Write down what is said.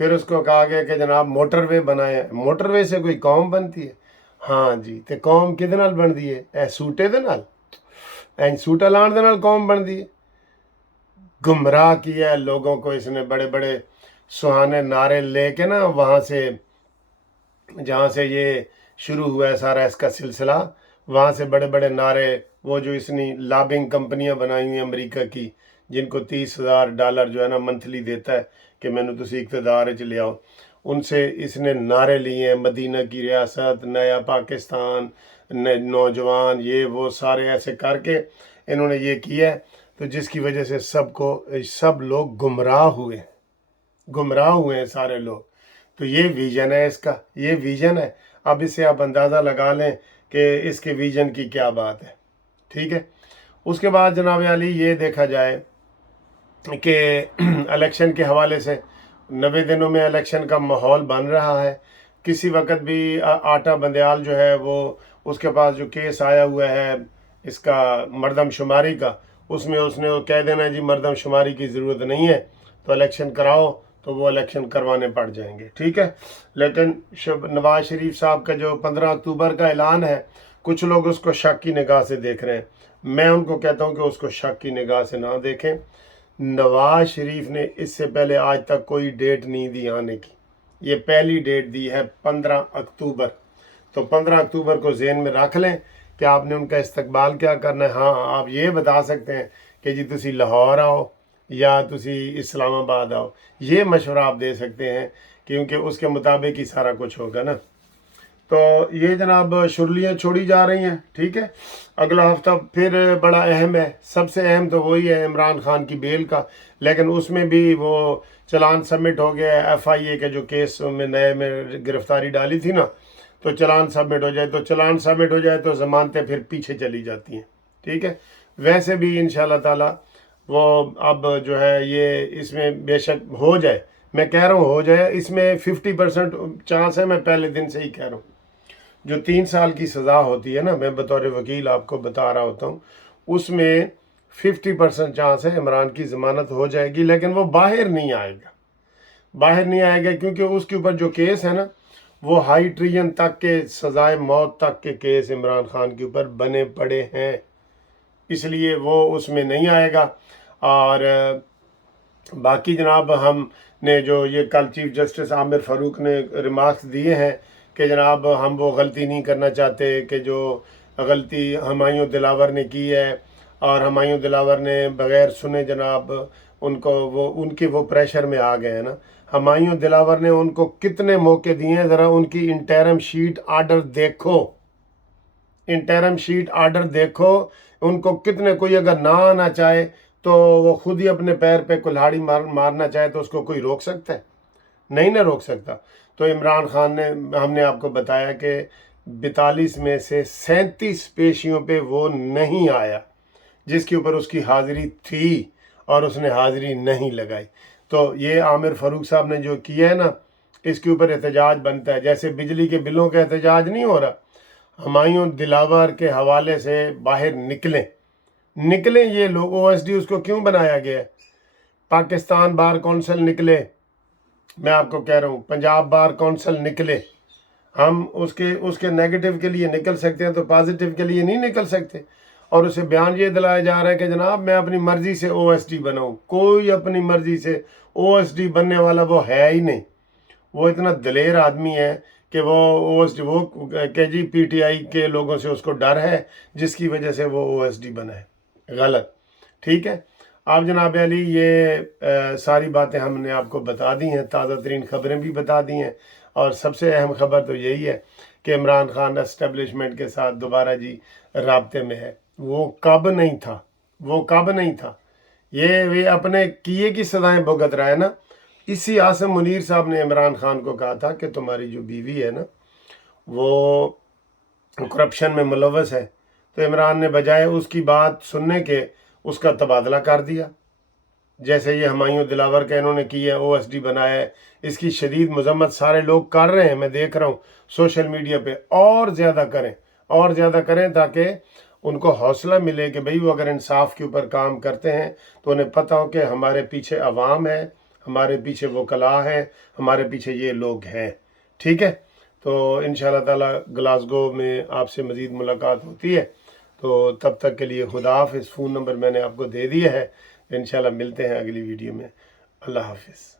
پھر اس کو کہا گیا کہ جناب موٹر وے بنائے. موٹر وے سے کوئی قوم بنتی ہے؟ ہاں جی. تے قوم کدے نال بنتی ہے؟ اے سوٹے دے نال، این سوٹا لان دے نال قوم بنتی ہے. گمراہ کیا ہے لوگوں کو اس نے بڑے بڑے سہانے نعرے لے کے نا، وہاں سے جہاں سے یہ شروع ہوا ہے سارا اس کا سلسلہ، وہاں سے بڑے بڑے نعرے، وہ جو اس نے لابنگ کمپنیاں بنائی ہوئی ہیں امریکہ کی، جن کو $30,000 جو ہے نا منتھلی دیتا ہے کہ میں نے تسی اقتدار چ لے آؤ، ان سے اس نے نعرے لیے ہیں، مدینہ کی ریاست، نیا پاکستان، نوجوان، یہ وہ سارے ایسے کر کے انہوں نے یہ کیا ہے. تو جس کی وجہ سے سب لوگ گمراہ ہوئے ہیں سارے لوگ. تو یہ ویژن ہے اس کا، یہ ویژن ہے. اب اس سے آپ اندازہ لگا لیں کہ اس کے ویژن کی کیا بات ہے. ٹھیک ہے. اس کے بعد جناب علی یہ دیکھا جائے کہ الیکشن کے حوالے سے 90 دنوں میں الیکشن کا ماحول بن رہا ہے. کسی وقت بھی آٹا بندیال جو ہے وہ، اس کے پاس جو کیس آیا ہوا ہے اس کا مردم شماری کا، اس میں اس نے کہہ دینا جی مردم شماری کی ضرورت نہیں ہے تو الیکشن کراؤ، تو وہ الیکشن کروانے پڑ جائیں گے. ٹھیک ہے. لیکن نواز شریف صاحب کا جو 15 اکتوبر کا اعلان ہے، کچھ لوگ اس کو شک کی نگاہ سے دیکھ رہے ہیں. میں ان کو کہتا ہوں کہ اس کو شک کی نگاہ سے نہ دیکھیں. نواز شریف نے اس سے پہلے آج تک کوئی ڈیٹ نہیں دی آنے کی. یہ پہلی ڈیٹ دی ہے 15 اکتوبر. تو 15 اکتوبر کو ذہن میں رکھ لیں کہ آپ نے ان کا استقبال کیا کرنا ہے. ہاں آپ یہ بتا سکتے ہیں کہ جی تسی لاہور آؤ یا تسی اسلام آباد آؤ، یہ مشورہ آپ دے سکتے ہیں، کیونکہ اس کے مطابق ہی سارا کچھ ہوگا نا. تو یہ جناب شرلیاں چھوڑی جا رہی ہیں. ٹھیک ہے. اگلا ہفتہ پھر بڑا اہم ہے. سب سے اہم تو وہی ہے عمران خان کی بیل کا، لیکن اس میں بھی وہ چلان سبمٹ ہو گیا ہے. FIA کے جو کیس میں نئے میں گرفتاری ڈالی تھی نا، تو چلان سبمٹ ہو جائے تو ضمانتیں پھر پیچھے چلی جاتی ہیں. ٹھیک ہے. ویسے بھی انشاءاللہ تعالی وہ اب جو ہے یہ اس میں بے شک ہو جائے، میں کہہ رہا ہوں ہو جائے، اس میں 50% چانس ہے. میں پہلے دن سے ہی کہہ رہا ہوں. جو 3 سال کی سزا ہوتی ہے نا، میں بطور وکیل آپ کو بتا رہا ہوتا ہوں، اس میں 50% چانس ہے عمران کی ضمانت ہو جائے گی. لیکن وہ باہر نہیں آئے گا کیونکہ اس کے اوپر جو کیس ہے نا، وہ ہائی ٹریجن تک کے، سزائے موت تک کے کیس عمران خان کے اوپر بنے پڑے ہیں، اس لیے وہ اس میں نہیں آئے گا. اور باقی جناب ہم نے جو یہ کل چیف جسٹس عامر فاروق نے ریمارکس دیے ہیں کہ جناب ہم وہ غلطی نہیں کرنا چاہتے کہ جو غلطی ہمایوں دلاور نے کی ہے، اور ہمایوں دلاور نے بغیر سنے جناب ان کے وہ پریشر میں آ گئے ہیں نا. ہمایوں دلاور نے ان کو کتنے موقع دیے ہیں، ذرا ان کی انٹرم شیٹ آرڈر دیکھو، ان کو کتنے، کوئی اگر نہ آنا چاہے تو وہ خود ہی اپنے پیر پہ کلہاڑی مارنا چاہے تو اس کو کوئی روک سکتا ہے؟ نہیں نہ روک سکتا. تو عمران خان نے، ہم نے آپ کو بتایا کہ 42 میں سے 37 پیشیوں پہ وہ نہیں آیا، جس کے اوپر اس کی حاضری تھی اور اس نے حاضری نہیں لگائی. تو یہ عامر فاروق صاحب نے جو کیا ہے نا، اس کے اوپر احتجاج بنتا ہے. جیسے بجلی کے بلوں کا احتجاج نہیں ہو رہا، ہمایوں دلاور کے حوالے سے باہر نکلیں یہ لوگ. OSD اس کو کیوں بنایا گیا ہے؟ پاکستان بار کونسل نکلے، میں آپ کو کہہ رہا ہوں پنجاب بار کونسل نکلے. ہم اس کے نیگیٹو کے لیے نکل سکتے ہیں تو پازیٹیو کے لیے نہیں نکل سکتے. اور اسے بیان یہ دلایا جا رہا ہے کہ جناب میں اپنی مرضی سے OSD بناؤں. کوئی اپنی مرضی سے OSD بننے والا وہ ہے ہی نہیں. وہ اتنا دلیر آدمی ہے کہ وہ OSD، وہ کہ جی PTI کے لوگوں سے اس کو ڈر ہے، جس کی وجہ سے وہ OSD بنا ہے. غلط. ٹھیک ہے. آپ جناب علی یہ ساری باتیں ہم نے آپ کو بتا دی ہیں، تازہ ترین خبریں بھی بتا دی ہیں، اور سب سے اہم خبر تو یہی ہے کہ عمران خان اسٹیبلشمنٹ کے ساتھ دوبارہ جی رابطے میں ہے. وہ کب نہیں تھا. یہ اپنے کیے کی سزائیں بھگت رہا ہے نا. اسی عاصم منیر صاحب نے عمران خان کو کہا تھا کہ تمہاری جو بیوی ہے نا وہ کرپشن میں ملوث ہے، تو عمران نے بجائے اس کی بات سننے کے اس کا تبادلہ کر دیا. جیسے یہ ہمایوں دلاور کا انہوں نے کیا، OSD بنایا ہے. اس کی شدید مذمت سارے لوگ کر رہے ہیں، میں دیکھ رہا ہوں سوشل میڈیا پہ. اور زیادہ کریں تاکہ ان کو حوصلہ ملے کہ بھئی وہ اگر انصاف کے اوپر کام کرتے ہیں تو انہیں پتہ ہو کہ ہمارے پیچھے عوام ہے، ہمارے پیچھے وہ کلا ہیں، ہمارے پیچھے یہ لوگ ہیں، ٹھیک ہے؟ تو انشاءاللہ تعالی گلاسگو میں آپ سے مزید ملاقات ہوتی ہے، تو تب تک کے لیے خدا حافظ۔ فون نمبر میں نے آپ کو دے دیا ہے، انشاءاللہ ملتے ہیں اگلی ویڈیو میں۔ اللہ حافظ۔